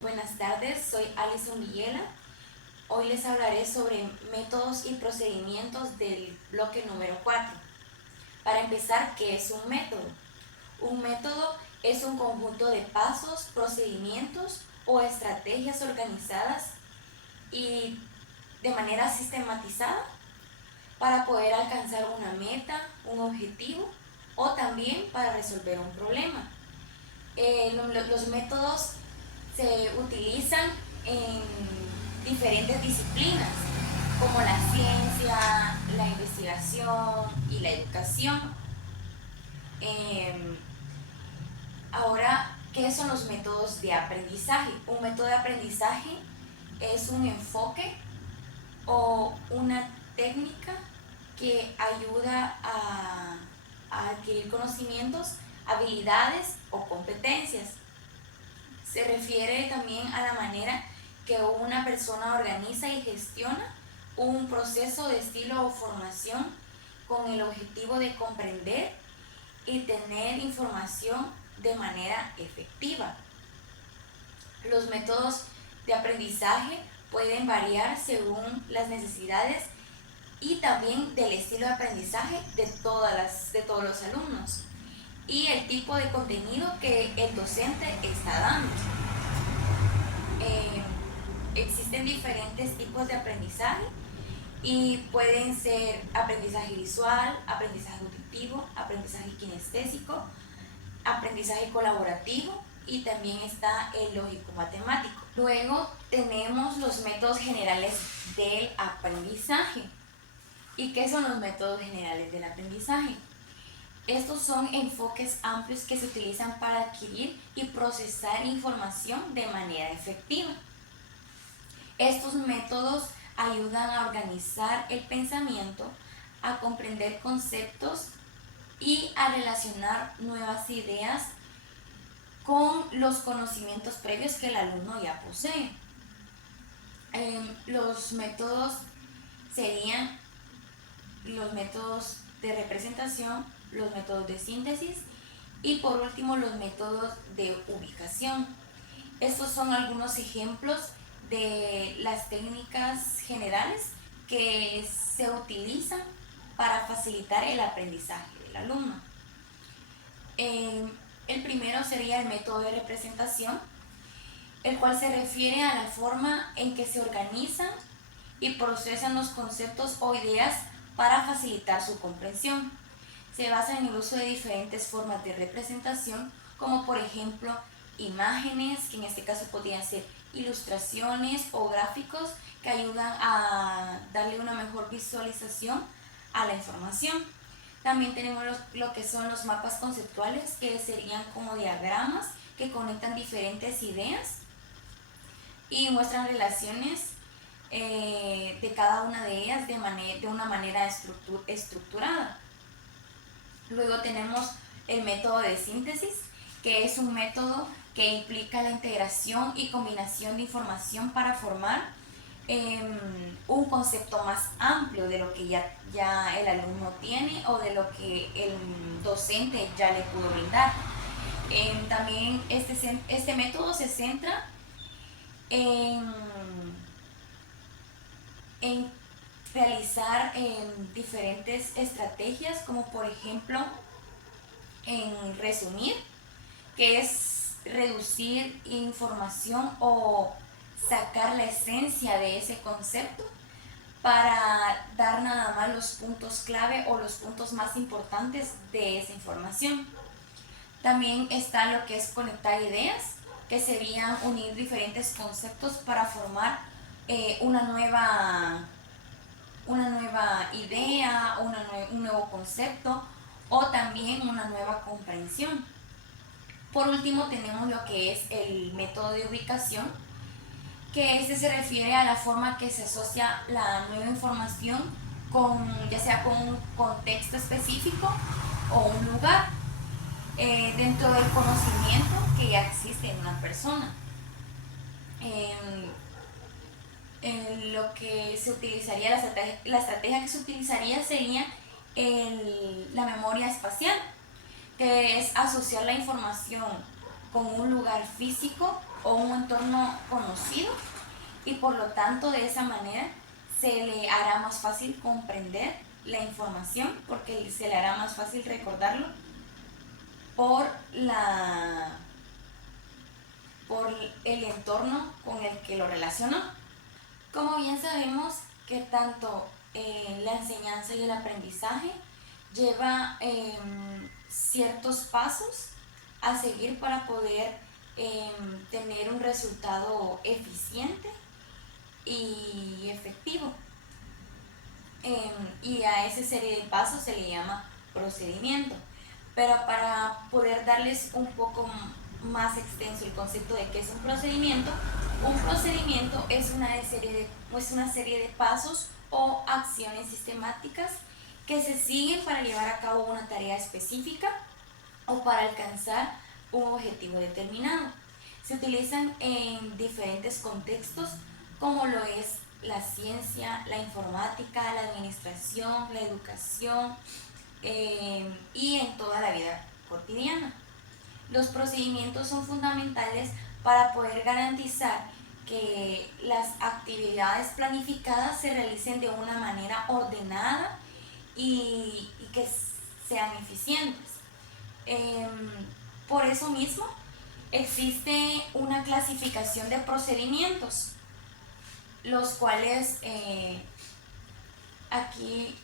Buenas tardes, soy Alison Villela. Hoy les hablaré sobre métodos y procedimientos del bloque número 4. Para empezar, ¿qué es un método? Un método es un conjunto de pasos, procedimientos o estrategias organizadas y de manera sistematizada para poder alcanzar una meta, un objetivo o también para resolver un problema. Los métodos se utilizan en diferentes disciplinas, como la ciencia, la investigación y la educación. Eh, Ahora, ¿qué son los métodos de aprendizaje? Un método de aprendizaje es un enfoque o una técnica que ayuda a adquirir conocimientos, habilidades o competencias. Se refiere también a la manera que una persona organiza y gestiona un proceso de estilo o formación con el objetivo de comprender y tener información de manera efectiva. Los métodos de aprendizaje pueden variar según las necesidades y también del estilo de aprendizaje de todos los alumnos y el tipo de contenido que el docente está dando. Existen diferentes tipos de aprendizaje y pueden ser aprendizaje visual, aprendizaje auditivo, aprendizaje kinestésico, aprendizaje colaborativo y también está el lógico-matemático. Luego tenemos los métodos generales del aprendizaje. ¿Y qué son los métodos generales del aprendizaje? Estos son enfoques amplios que se utilizan para adquirir y procesar información de manera efectiva. Estos métodos ayudan a organizar el pensamiento, a comprender conceptos y a relacionar nuevas ideas con los conocimientos previos que el alumno ya posee. Los métodos serían los métodos de representación, los métodos de síntesis y por último los métodos de ubicación. Estos son algunos ejemplos de las técnicas generales que se utilizan para facilitar el aprendizaje del alumno. El primero sería el método de representación, el cual se refiere a la forma en que se organizan y procesan los conceptos o ideas para facilitar su comprensión. Se basa en el uso de diferentes formas de representación, como por ejemplo imágenes, que en este caso podrían ser ilustraciones o gráficos que ayudan a darle una mejor visualización a la información. También tenemos lo que son los mapas conceptuales, que serían como diagramas que conectan diferentes ideas y muestran relaciones de cada una de ellas de una manera estructurada. Luego tenemos el método de síntesis, que es un método que implica la integración y combinación de información para formar un concepto más amplio de lo que ya el alumno tiene o de lo que el docente ya le pudo brindar. También este método se centra en realizar diferentes estrategias, como por ejemplo en resumir, que es reducir información o sacar la esencia de ese concepto para dar nada más los puntos clave o los puntos más importantes de esa información. También está lo que es conectar ideas, que serían unir diferentes conceptos para formar una nueva idea, un nuevo concepto o también una nueva comprensión. Por último tenemos lo que es el método de ubicación, que se refiere a la forma que se asocia la nueva información ya sea con un contexto específico o un lugar dentro del conocimiento que ya existe en una persona. Lo que se utilizaría, la estrategia que se utilizaría sería la memoria espacial, que es asociar la información con un lugar físico o un entorno conocido, y por lo tanto de esa manera se le hará más fácil comprender la información, porque se le hará más fácil recordarlo por por el entorno con el que lo relacionó. Como bien sabemos que tanto la enseñanza y el aprendizaje lleva ciertos pasos a seguir para poder tener un resultado eficiente y efectivo. Y a esa serie de pasos se le llama procedimiento. Pero para poder darles un poco más extenso el concepto de qué es un procedimiento es una serie de pasos o acciones sistemáticas que se siguen para llevar a cabo una tarea específica o para alcanzar un objetivo determinado. Se utilizan en diferentes contextos, como lo es la ciencia, la informática, la administración, la educación y en toda la vida cotidiana. Los procedimientos son fundamentales para poder garantizar que las actividades planificadas se realicen de una manera ordenada y que sean eficientes. Por eso mismo existe una clasificación de procedimientos, los cuales aquí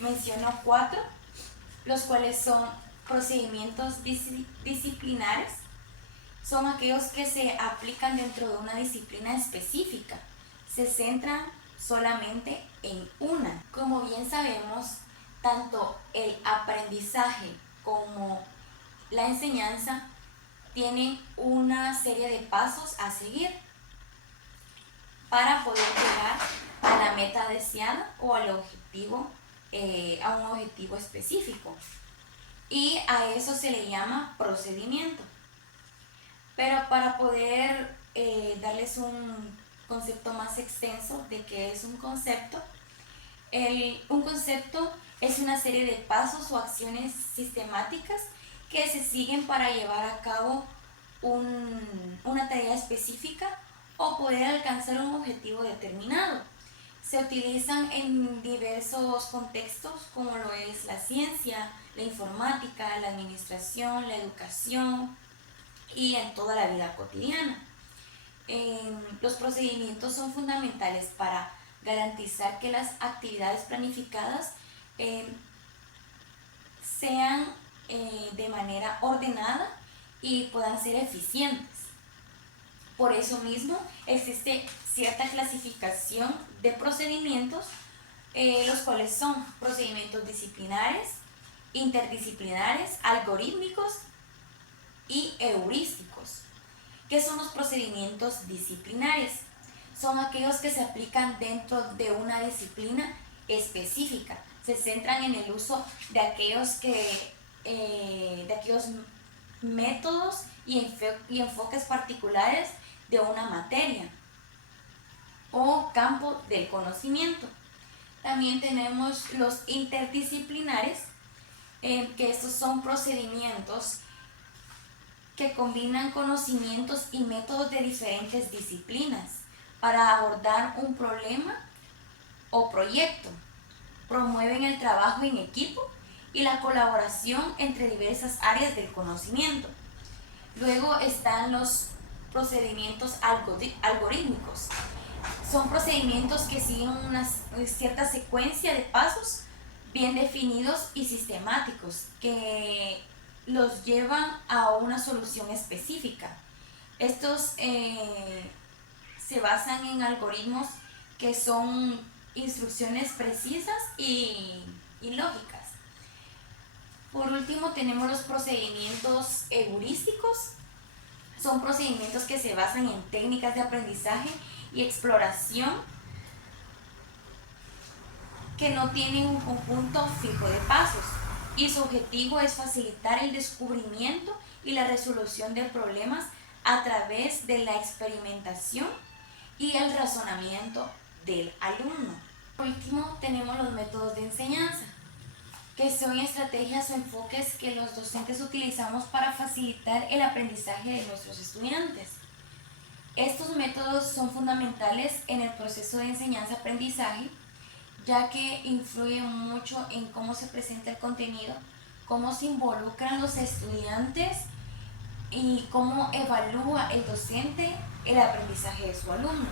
menciono 4, los cuales son procedimientos disciplinares. Son aquellos que se aplican dentro de una disciplina específica, se centran solamente en una. Como bien sabemos, tanto el aprendizaje como la enseñanza tienen una serie de pasos a seguir para poder llegar a la meta deseada o al objetivo, a un objetivo específico. Y a eso se le llama procedimiento. Pero para poder darles un concepto más extenso de qué es un concepto, un concepto es una serie de pasos o acciones sistemáticas que se siguen para llevar a cabo una tarea específica o poder alcanzar un objetivo determinado. Se utilizan en diversos contextos, como lo es la ciencia, la informática, la administración, la educación y en toda la vida cotidiana. Los procedimientos son fundamentales para garantizar que las actividades planificadas sean de manera ordenada y puedan ser eficientes. Por eso mismo existe cierta clasificación de procedimientos, los cuales son procedimientos disciplinares, interdisciplinares, algorítmicos y heurísticos. ¿Qué son los procedimientos disciplinares? Son aquellos que se aplican dentro de una disciplina específica. Se centran en el uso de aquellos métodos y enfoques particulares de una materia o campo del conocimiento. También tenemos los interdisciplinares, que estos son procedimientos que combinan conocimientos y métodos de diferentes disciplinas para abordar un problema o proyecto. Promueven el trabajo en equipo y la colaboración entre diversas áreas del conocimiento. Luego están los procedimientos algorítmicos. Son procedimientos que siguen una cierta secuencia de pasos bien definidos y sistemáticos que los llevan a una solución específica. Estos se basan en algoritmos que son instrucciones precisas y lógicas. Por último, tenemos los procedimientos heurísticos. Son procedimientos que se basan en técnicas de aprendizaje y exploración que no tienen un conjunto fijo de pasos, y su objetivo es facilitar el descubrimiento y la resolución de problemas a través de la experimentación y el razonamiento del alumno. Por último, tenemos los métodos de enseñanza. que son estrategias o enfoques que los docentes utilizamos para facilitar el aprendizaje de nuestros estudiantes. Estos métodos son fundamentales en el proceso de enseñanza-aprendizaje, ya que influyen mucho en cómo se presenta el contenido, cómo se involucran los estudiantes y cómo evalúa el docente el aprendizaje de su alumno.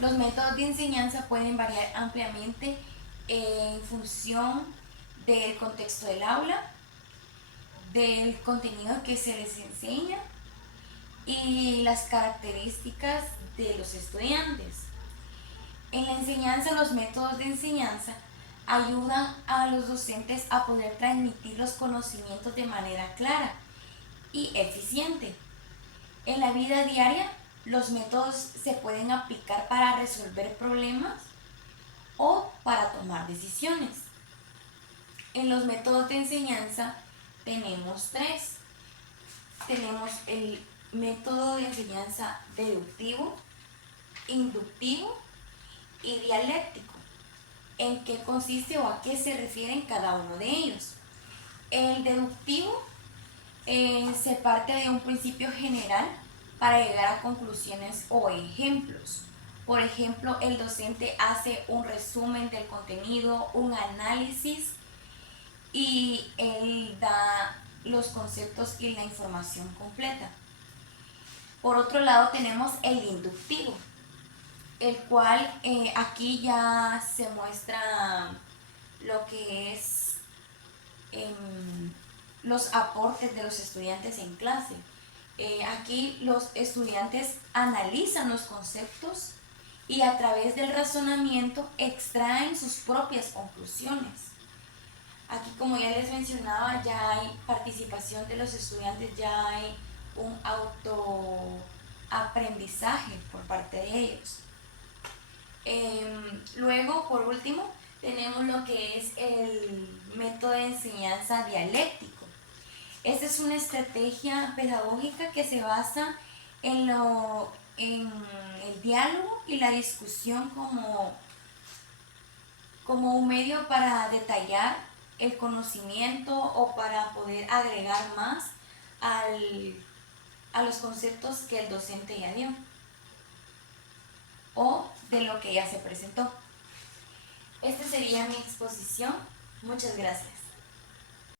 Los métodos de enseñanza pueden variar ampliamente en función del contexto del aula, del contenido que se les enseña y las características de los estudiantes. En la enseñanza, los métodos de enseñanza ayudan a los docentes a poder transmitir los conocimientos de manera clara y eficiente. En la vida diaria, los métodos se pueden aplicar para resolver problemas o para tomar decisiones. En los métodos de enseñanza tenemos tres. Tenemos el método de enseñanza deductivo, inductivo y dialéctico. ¿En qué consiste o a qué se refieren cada uno de ellos? El deductivo se parte de un principio general para llegar a conclusiones o ejemplos. Por ejemplo, el docente hace un resumen del contenido, un análisis y él da los conceptos y la información completa. Por otro lado tenemos el inductivo, el cual aquí ya se muestra lo que es los aportes de los estudiantes en clase. Aquí los estudiantes analizan los conceptos y a través del razonamiento extraen sus propias conclusiones. Aquí, como ya les mencionaba, ya hay participación de los estudiantes, ya hay un autoaprendizaje por parte de ellos. Luego, por último, tenemos lo que es el método de enseñanza dialéctico. Esta es una estrategia pedagógica que se basa en el diálogo y la discusión como un medio para detallar el conocimiento o para poder agregar más a los conceptos que el docente ya dio o de lo que ya se presentó. Esta sería mi exposición. Muchas gracias.